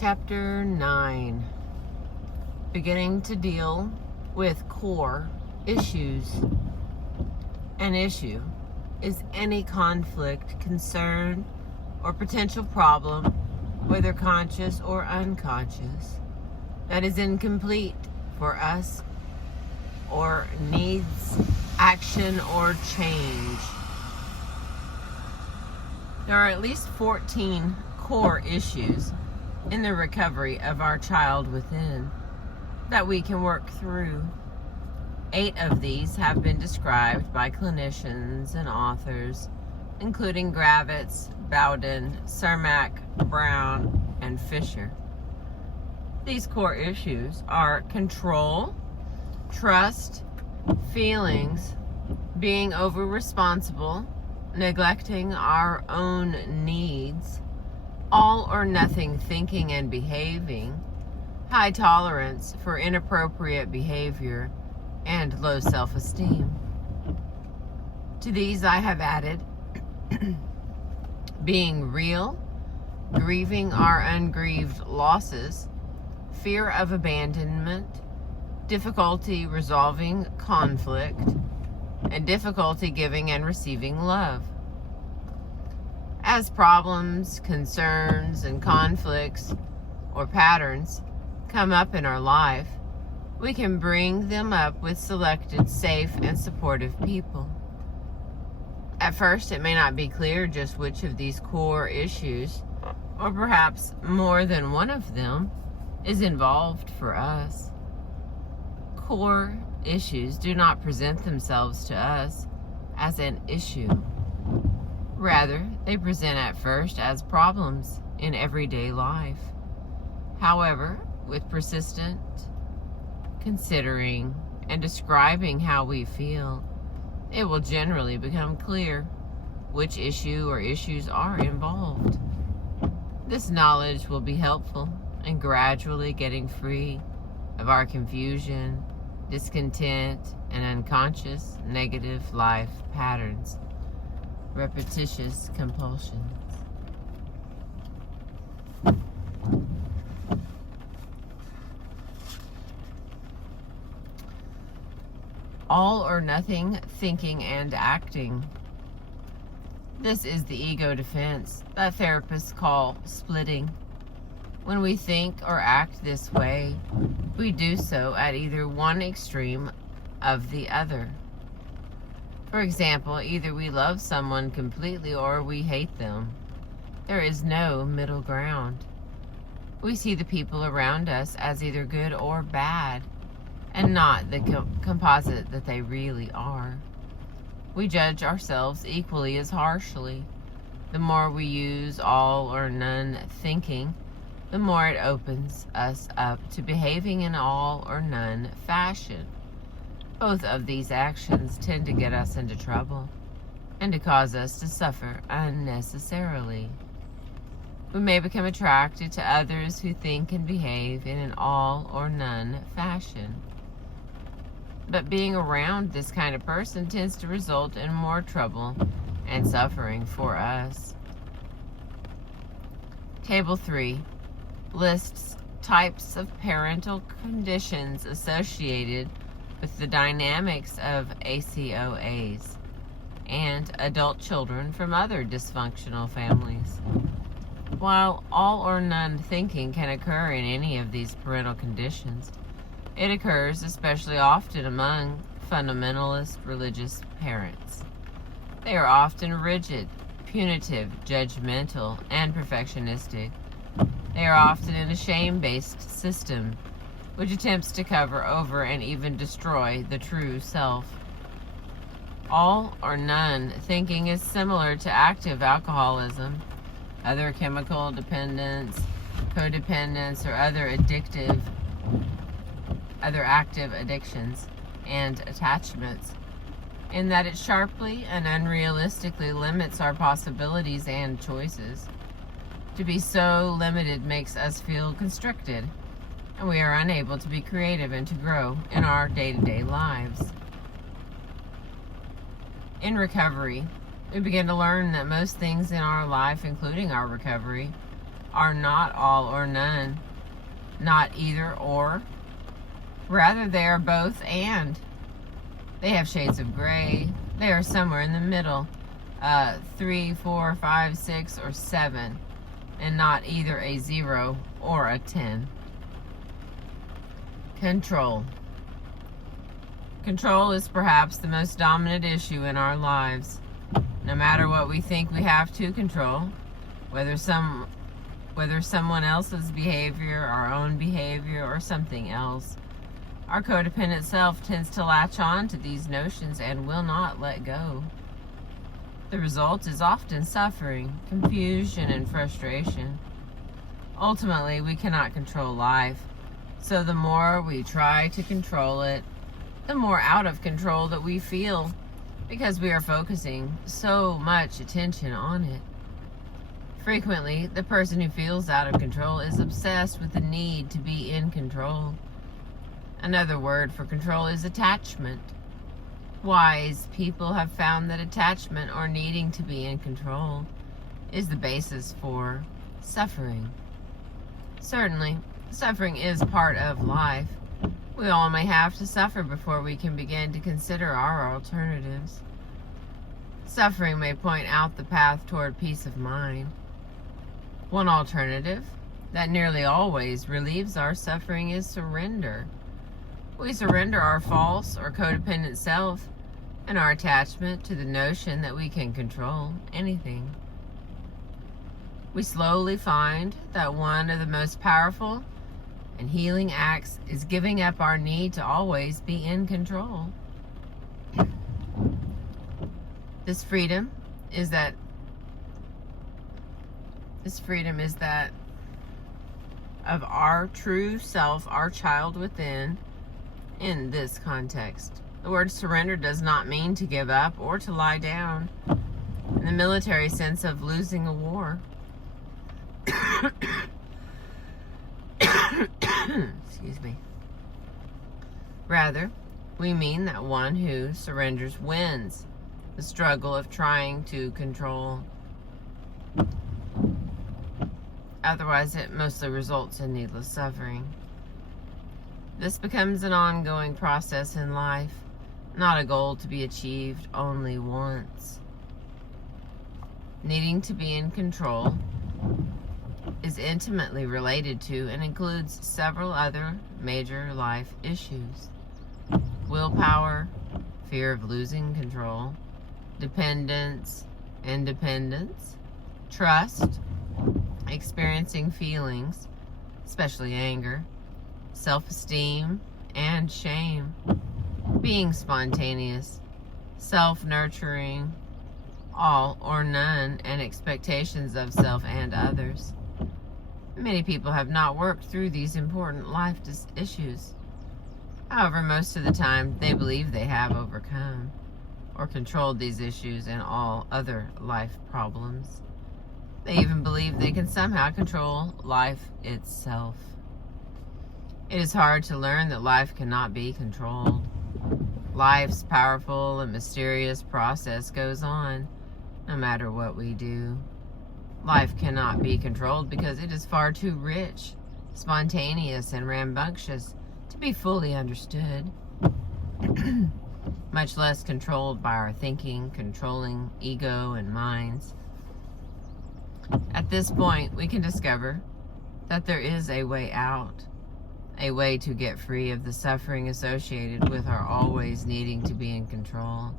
Chapter 9. Beginning to deal with core issues. An issue is any conflict, concern, or potential problem, whether conscious or unconscious, that is incomplete for us or needs action or change. There are at least 14 core issues in the recovery of our child within that we can work through. 8 of these have been described by clinicians and authors, including Gravitz, Bowden, Cermak, Brown, and Fisher. These core issues are control, trust, feelings, being over-responsible, neglecting our own needs, all or nothing thinking and behaving, high tolerance for inappropriate behavior, and low self-esteem. To these I have added being real, grieving our ungrieved losses, fear of abandonment, difficulty resolving conflict, and difficulty giving and receiving love. As problems, concerns, and conflicts or patterns come up in our life, we can bring them up with selected safe and supportive people. At first, it may not be clear just which of these core issues, or perhaps more than one of them, is involved for us. Core issues do not present themselves to us as an issue. Rather, they present at first as problems in everyday life. However, with persistent considering and describing how we feel, it will generally become clear which issue or issues are involved. This knowledge will be helpful in gradually getting free of our confusion, discontent, and unconscious negative life patterns, repetitious compulsions. All or nothing thinking and acting. This is the ego defense that therapists call splitting. When we think or act this way, we do so at either one extreme of the other. For example, either we love someone completely or we hate them. There is no middle ground. We see the people around us as either good or bad, and not the composite that they really are. We judge ourselves equally as harshly. The more we use all or none thinking, the more it opens us up to behaving in all or none fashion. Both of these actions tend to get us into trouble and to cause us to suffer unnecessarily. We may become attracted to others who think and behave in an all or none fashion. But being around this kind of person tends to result in more trouble and suffering for us. Table 3 lists types of parental conditions associated with the dynamics of ACOAs and adult children from other dysfunctional families. While all or none thinking can occur in any of these parental conditions, it occurs especially often among fundamentalist religious parents. They are often rigid, punitive, judgmental, and perfectionistic. They are often in a shame-based system, which attempts to cover over and even destroy the true self. All or none thinking is similar to active alcoholism, other chemical dependence, codependence, or other active addictions and attachments, in that it sharply and unrealistically limits our possibilities and choices. To be so limited makes us feel constricted, and we are unable to be creative and to grow in our day-to-day lives. In recovery, we begin to learn that most things in our life, including our recovery, are not all or none, not either or. Rather, they are both and. They have shades of gray. They are somewhere in the middle, 3, 4, 5, 6, or 7, and not either a 0 or a 10. Control. Control is perhaps the most dominant issue in our lives. No matter what we think we have to control, whether someone else's behavior, our own behavior, or something else, our codependent self tends to latch on to these notions and will not let go. The result is often suffering, confusion, and frustration. Ultimately, we cannot control life, so the more we try to control it, the more out of control that we feel, because we are focusing so much attention on it. Frequently, the person who feels out of control is obsessed with the need to be in control. Another word for control is attachment. Wise people have found that attachment, or needing to be in control, is the basis for suffering. Certainly, suffering is part of life. We all may have to suffer before we can begin to consider our alternatives. Suffering may point out the path toward peace of mind. One alternative that nearly always relieves our suffering is surrender. We surrender our false or codependent self and our attachment to the notion that we can control anything. We slowly find that one of the most powerful and healing acts is giving up our need to always be in control. This freedom is that of our true self, our child within. In this context, the word surrender does not mean to give up or to lie down in the military sense of losing a war. Excuse me. Rather, we mean that one who surrenders wins the struggle of trying to control. Otherwise, it mostly results in needless suffering. This becomes an ongoing process in life, not a goal to be achieved only once. Needing to be in control is intimately related to and includes several other major life issues: willpower, fear of losing control, dependence, independence, trust, experiencing feelings, especially anger, self-esteem, and shame, being spontaneous, self-nurturing, all or none, and expectations of self and others. Many people have not worked through these important life issues. However, most of the time, they believe they have overcome or controlled these issues and all other life problems. They even believe they can somehow control life itself. It is hard to learn that life cannot be controlled. Life's powerful and mysterious process goes on, no matter what we do. Life cannot be controlled because it is far too rich, spontaneous, and rambunctious to be fully understood, much less controlled by our thinking, controlling ego and minds. At this point, we can discover that there is a way out, a way to get free of the suffering associated with our always needing to be in control.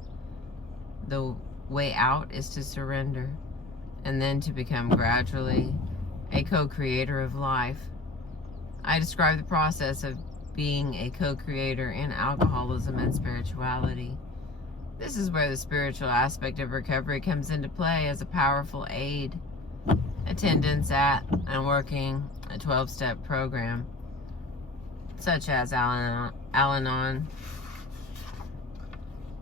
The way out is to surrender, and then to become gradually a co-creator of life. I describe the process of being a co-creator in alcoholism and spirituality. This is where the spiritual aspect of recovery comes into play as a powerful aid. Attendance at and working a 12-step program, such as Al-Anon,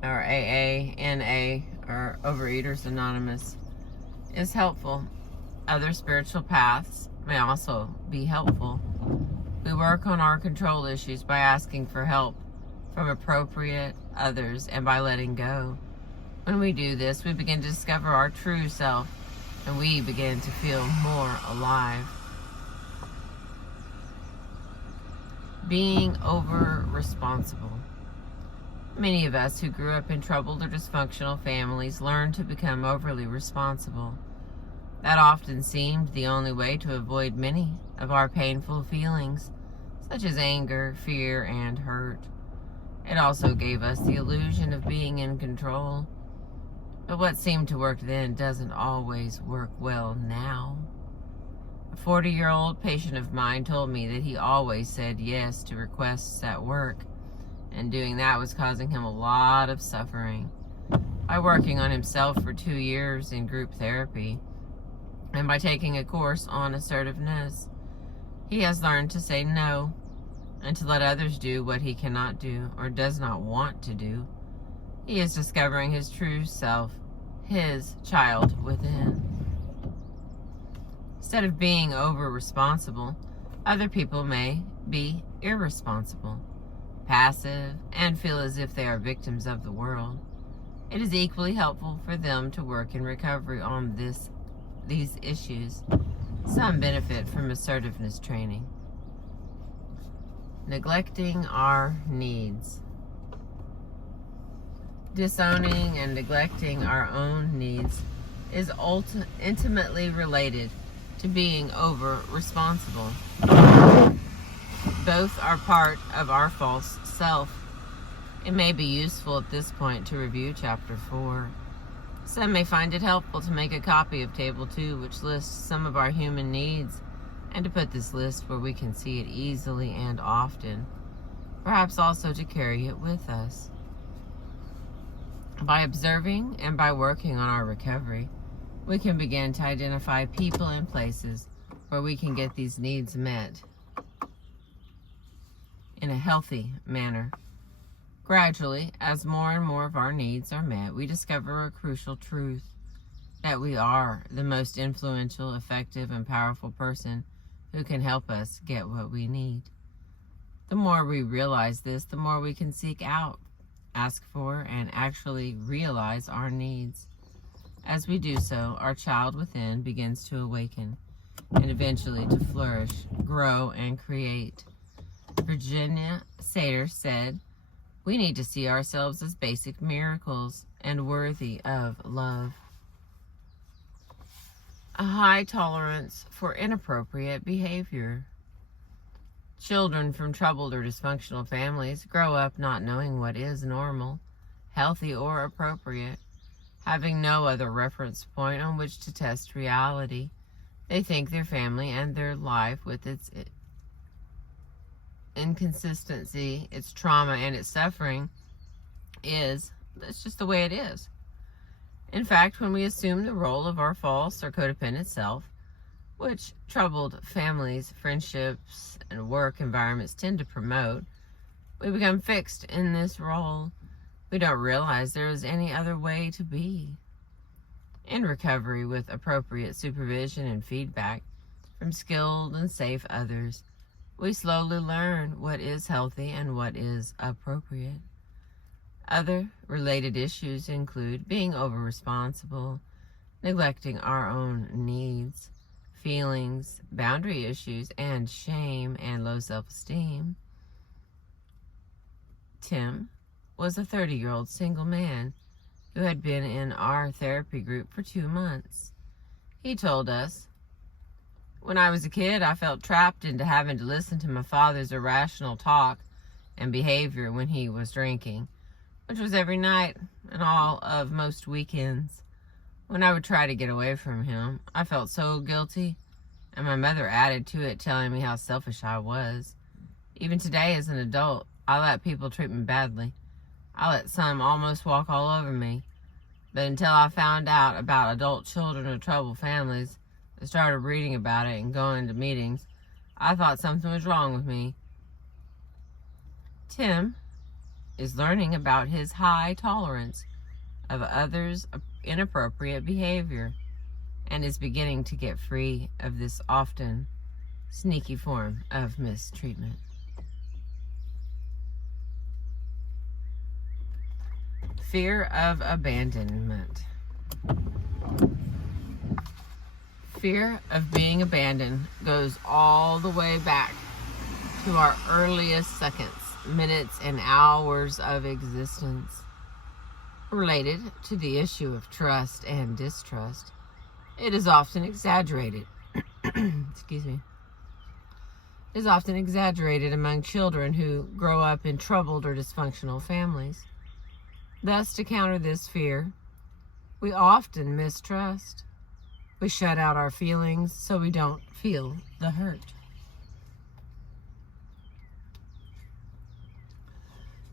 or AA, NA, or Overeaters Anonymous, is helpful. Other spiritual paths may also be helpful. We work on our control issues by asking for help from appropriate others and by letting go. When we do this, we begin to discover our true self, and we begin to feel more alive. being over-responsible. Many of us who grew up in troubled or dysfunctional families learned to become overly responsible. That often seemed the only way to avoid many of our painful feelings, such as anger, fear, and hurt. It also gave us the illusion of being in control. But what seemed to work then doesn't always work well now. A 40-year-old patient of mine told me that he always said yes to requests at work, and doing that was causing him a lot of suffering. By working on himself for 2 years in group therapy, and by taking a course on assertiveness, he has learned to say no, and to let others do what he cannot do or does not want to do. He is discovering his true self, his child within. Instead of being over-responsible, other people may be irresponsible, passive, and feel as if they are victims of the world. It is equally helpful for them to work in recovery on these issues. Some benefit from assertiveness training. Neglecting our needs. Disowning and neglecting our own needs is intimately related to being over-responsible. Both are part of our false self. It may be useful at this point to review Chapter 4. Some may find it helpful to make a copy of Table 2, which lists some of our human needs, and to put this list where we can see it easily and often. Perhaps also to carry it with us. By observing and by working on our recovery, we can begin to identify people and places where we can get these needs met in a healthy manner. Gradually, as more and more of our needs are met, we discover a crucial truth, that we are the most influential, effective, and powerful person who can help us get what we need. The more we realize this, the more we can seek out, ask for, and actually realize our needs. As we do so, our child within begins to awaken and eventually to flourish, grow, and create. Virginia Sater said, "We need to see ourselves as basic miracles and worthy of love." A high tolerance for inappropriate behavior. Children from troubled or dysfunctional families grow up not knowing what is normal, healthy, or appropriate. Having no other reference point on which to test reality, they think their family and their life, with its inconsistency, its trauma, and its suffering, that's just the way it is. In fact, when we assume the role of our false or codependent self, which troubled families, friendships, and work environments tend to promote, we become fixed in this role. We don't realize there is any other way to be. In recovery, with appropriate supervision and feedback from skilled and safe others, we slowly learn what is healthy and what is appropriate. Other related issues include being over-responsible, neglecting our own needs, feelings, boundary issues, and shame and low self-esteem. Tim was a 30-year-old single man who had been in our therapy group for 2 months. He told us, "When I was a kid, I felt trapped into having to listen to my father's irrational talk and behavior when he was drinking, which was every night and all of most weekends. When I would try to get away from him, I felt so guilty, and my mother added to it, telling me how selfish I was. Even today as an adult, I let people treat me badly. I let some almost walk all over me. But until I found out about adult children of troubled families, I started reading about it and going to meetings, I thought something was wrong with me." Tim is learning about his high tolerance of others' inappropriate behavior and is beginning to get free of this often sneaky form of mistreatment. Fear of abandonment. Fear of being abandoned goes all the way back to our earliest seconds, minutes, and hours of existence. Related to the issue of trust and distrust, it is often exaggerated. Excuse me. It is often exaggerated among children who grow up in troubled or dysfunctional families. Thus, to counter this fear, we often mistrust. We shut out our feelings so we don't feel the hurt.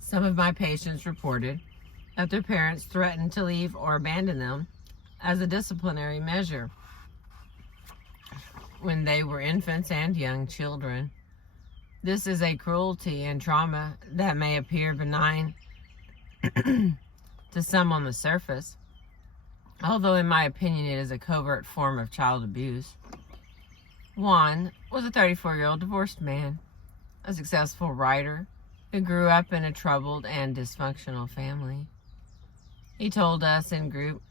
Some of my patients reported that their parents threatened to leave or abandon them as a disciplinary measure when they were infants and young children. This is a cruelty and trauma that may appear benign to some on the surface, although in my opinion it is a covert form of child abuse. Juan was a 34-year-old divorced man, a successful writer who grew up in a troubled and dysfunctional family. He told us in group,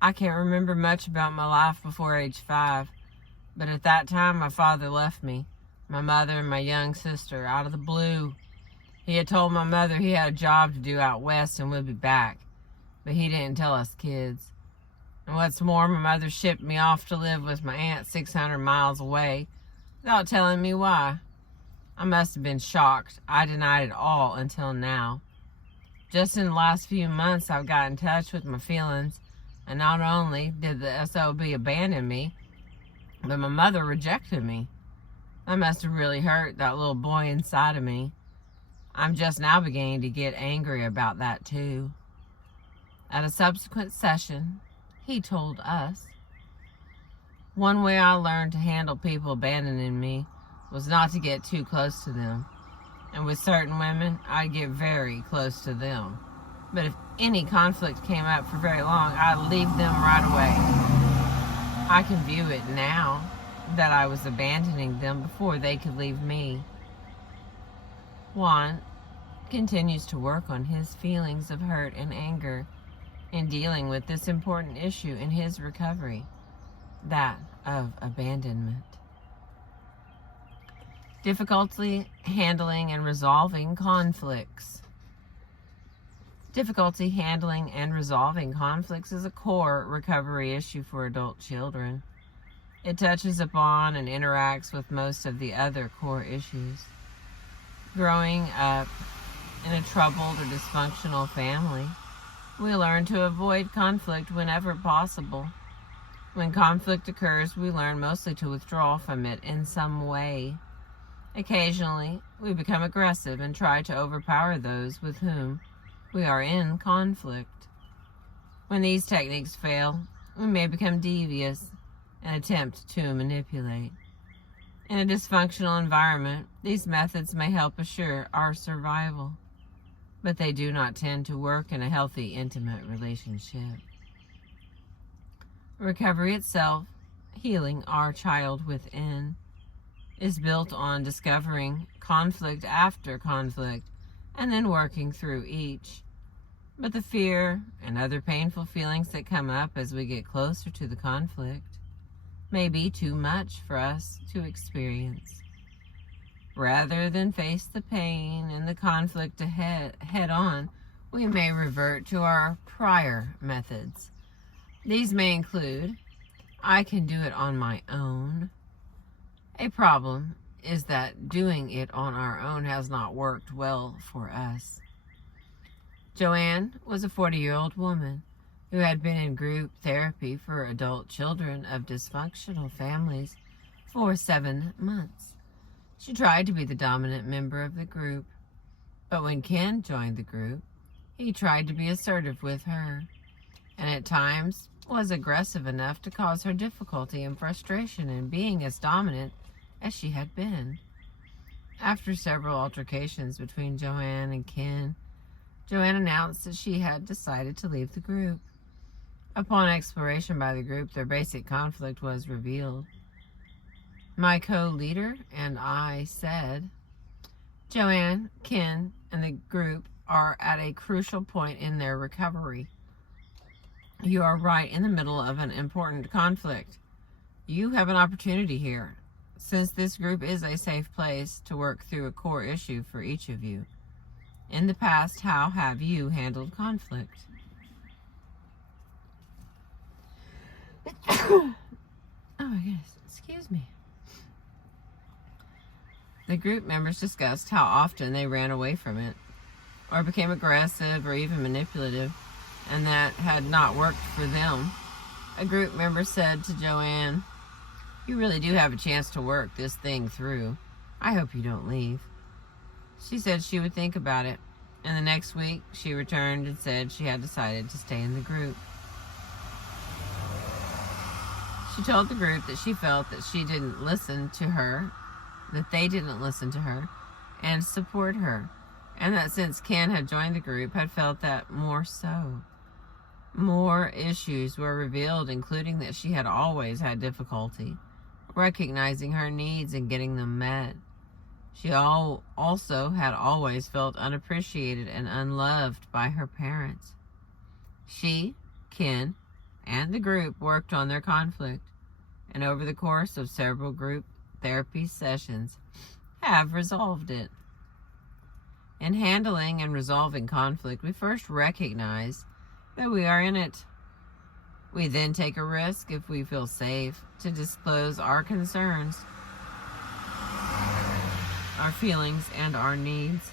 "I can't remember much about my life before age 5, but at that time my father left me, my mother and my young sister, out of the blue. He had told my mother he had a job to do out west and would be back, but he didn't tell us kids. And what's more, my mother shipped me off to live with my aunt 600 miles away without telling me why. I must have been shocked. I denied it all until now. Just in the last few months, I've got in touch with my feelings, and not only did the SOB abandon me, but my mother rejected me. That must have really hurt that little boy inside of me. I'm just now beginning to get angry about that too." At a subsequent session, he told us, "One way I learned to handle people abandoning me was not to get too close to them. And with certain women, I'd get very close to them. But if any conflict came up for very long, I'd leave them right away. I can view it now that I was abandoning them before they could leave me." Juan continues to work on his feelings of hurt and anger in dealing with this important issue in his recovery, that of abandonment. Difficulty handling and resolving conflicts. Difficulty handling and resolving conflicts is a core recovery issue for adult children. It touches upon and interacts with most of the other core issues. Growing up in a troubled or dysfunctional family, we learn to avoid conflict whenever possible. When conflict occurs, we learn mostly to withdraw from it in some way. Occasionally, we become aggressive and try to overpower those with whom we are in conflict. When these techniques fail, we may become devious and attempt to manipulate. In a dysfunctional environment, these methods may help assure our survival, but they do not tend to work in a healthy, intimate relationship. Recovery itself, healing our child within, is built on discovering conflict after conflict and then working through each. But the fear and other painful feelings that come up as we get closer to the conflict may be too much for us to experience. Rather than face the pain and the conflict head on, we may revert to our prior methods. These may include, "I can do it on my own." A problem is that doing it on our own has not worked well for us. Joanne was a 40-year-old woman who had been in group therapy for adult children of dysfunctional families for 7 months. She tried to be the dominant member of the group, but when Ken joined the group, he tried to be assertive with her, and at times was aggressive enough to cause her difficulty and frustration in being as dominant as she had been. After several altercations between Joanne and Ken, Joanne announced that she had decided to leave the group. Upon exploration by the group, their basic conflict was revealed. My co-leader and I said, "Joanne, Ken, and the group are at a crucial point in their recovery. You are right in the middle of an important conflict. You have an opportunity here. since this group is a safe place to work through a core issue for each of you. In the past, how have you handled conflict? Oh my goodness, excuse me. The group members discussed how often they ran away from it, or became aggressive or even manipulative, and that had not worked for them. A group member said to Joanne, "You really do have a chance to work this thing through. I hope you don't leave." She said she would think about it, and the next week she returned and said she had decided to stay in the group. She told the group that she felt that she didn't listen to her, that they didn't listen to her and support her, and that since Ken had joined the group, had felt that more so. More issues were revealed, including that she had always had difficulty recognizing her needs and getting them met. She also had always felt unappreciated and unloved by her parents. She, Ken, and the group worked on their conflict, and over the course of several group therapy sessions have resolved it. In handling and resolving conflict, we first recognize that we are in it. We then take a risk, if we feel safe, to disclose our concerns, our feelings, and our needs.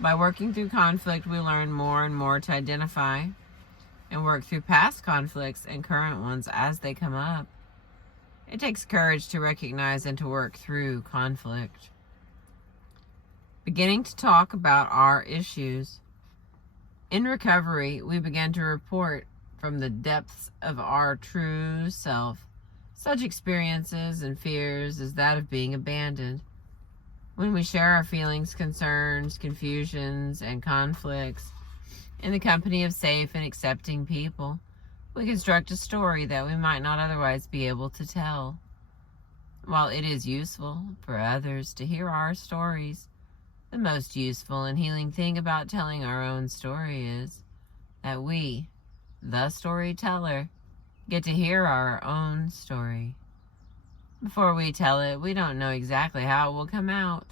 By working through conflict, we learn more and more to identify and work through past conflicts and current ones as they come up. It takes courage to recognize and to work through conflict. Beginning to talk about our issues. In recovery, we begin to report from the depths of our true self such experiences and fears as that of being abandoned. When we share our feelings, concerns, confusions, and conflicts in the company of safe and accepting people, we construct a story that we might not otherwise be able to tell. While it is useful for others to hear our stories, the most useful and healing thing about telling our own story is that we, the storyteller, get to hear our own story. Before we tell it, we don't know exactly how it will come out.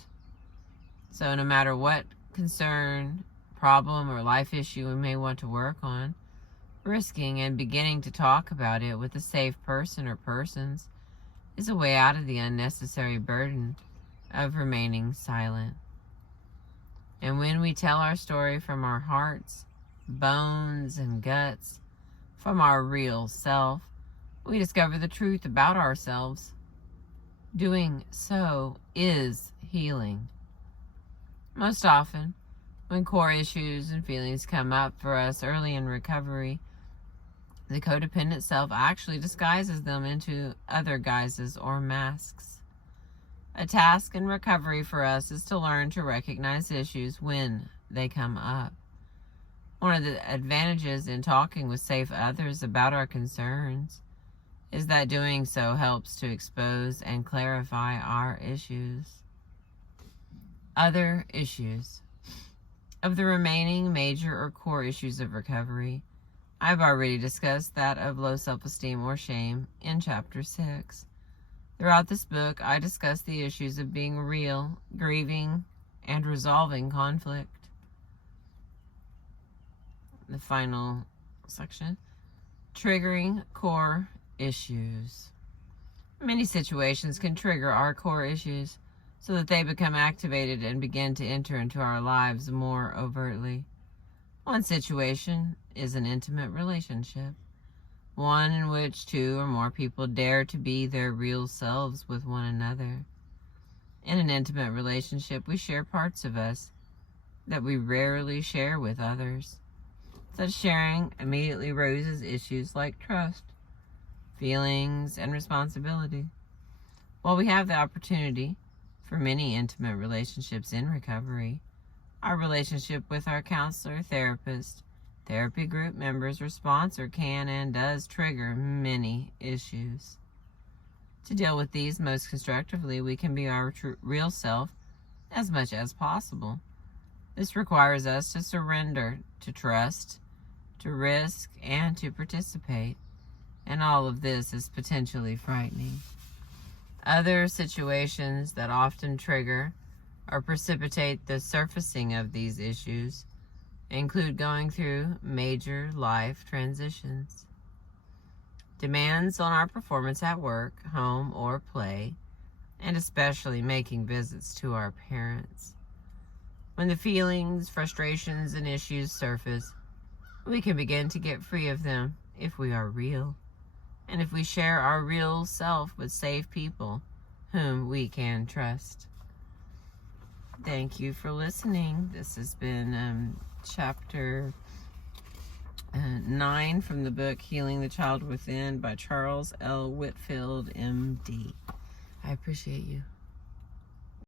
So no matter what concern, problem, or life issue we may want to work on, risking and beginning to talk about it with a safe person or persons is a way out of the unnecessary burden of remaining silent. And when we tell our story from our hearts, bones, and guts, from our real self, we discover the truth about ourselves. Doing so is healing. Most often, when core issues and feelings come up for us early in recovery, the codependent self actually disguises them into other guises or masks. A task in recovery for us is to learn to recognize issues when they come up. One of the advantages in talking with safe others about our concerns is that doing so helps to expose and clarify our issues. Other issues. Of the remaining major or core issues of recovery, I've already discussed that of low self-esteem or shame in Chapter 6. Throughout this book, I discuss the issues of being real, grieving, and resolving conflict. The final section, triggering core issues. Many situations can trigger our core issues so that they become activated and begin to enter into our lives more overtly. One situation is an intimate relationship, one in which two or more people dare to be their real selves with one another. In an intimate relationship, we share parts of us that we rarely share with others. Such sharing immediately raises issues like trust, feelings, and responsibility. While we have the opportunity for many intimate relationships in recovery, our relationship with our counselor, therapist, therapy group members, or sponsor can and does trigger many issues. To deal with these most constructively, we can be our real self as much as possible. This requires us to surrender, to trust, to risk, and to participate. And all of this is potentially frightening. Other situations that often trigger or precipitate the surfacing of these issues include going through major life transitions, demands on our performance at work, home, or play, and especially making visits to our parents. When the feelings, frustrations, and issues surface, we can begin to get free of them if we are real, and if we share our real self with safe people whom we can trust. Thank you for listening. This has been chapter 9 from the book Healing the Child Within by Charles L. Whitfield, MD. I appreciate you.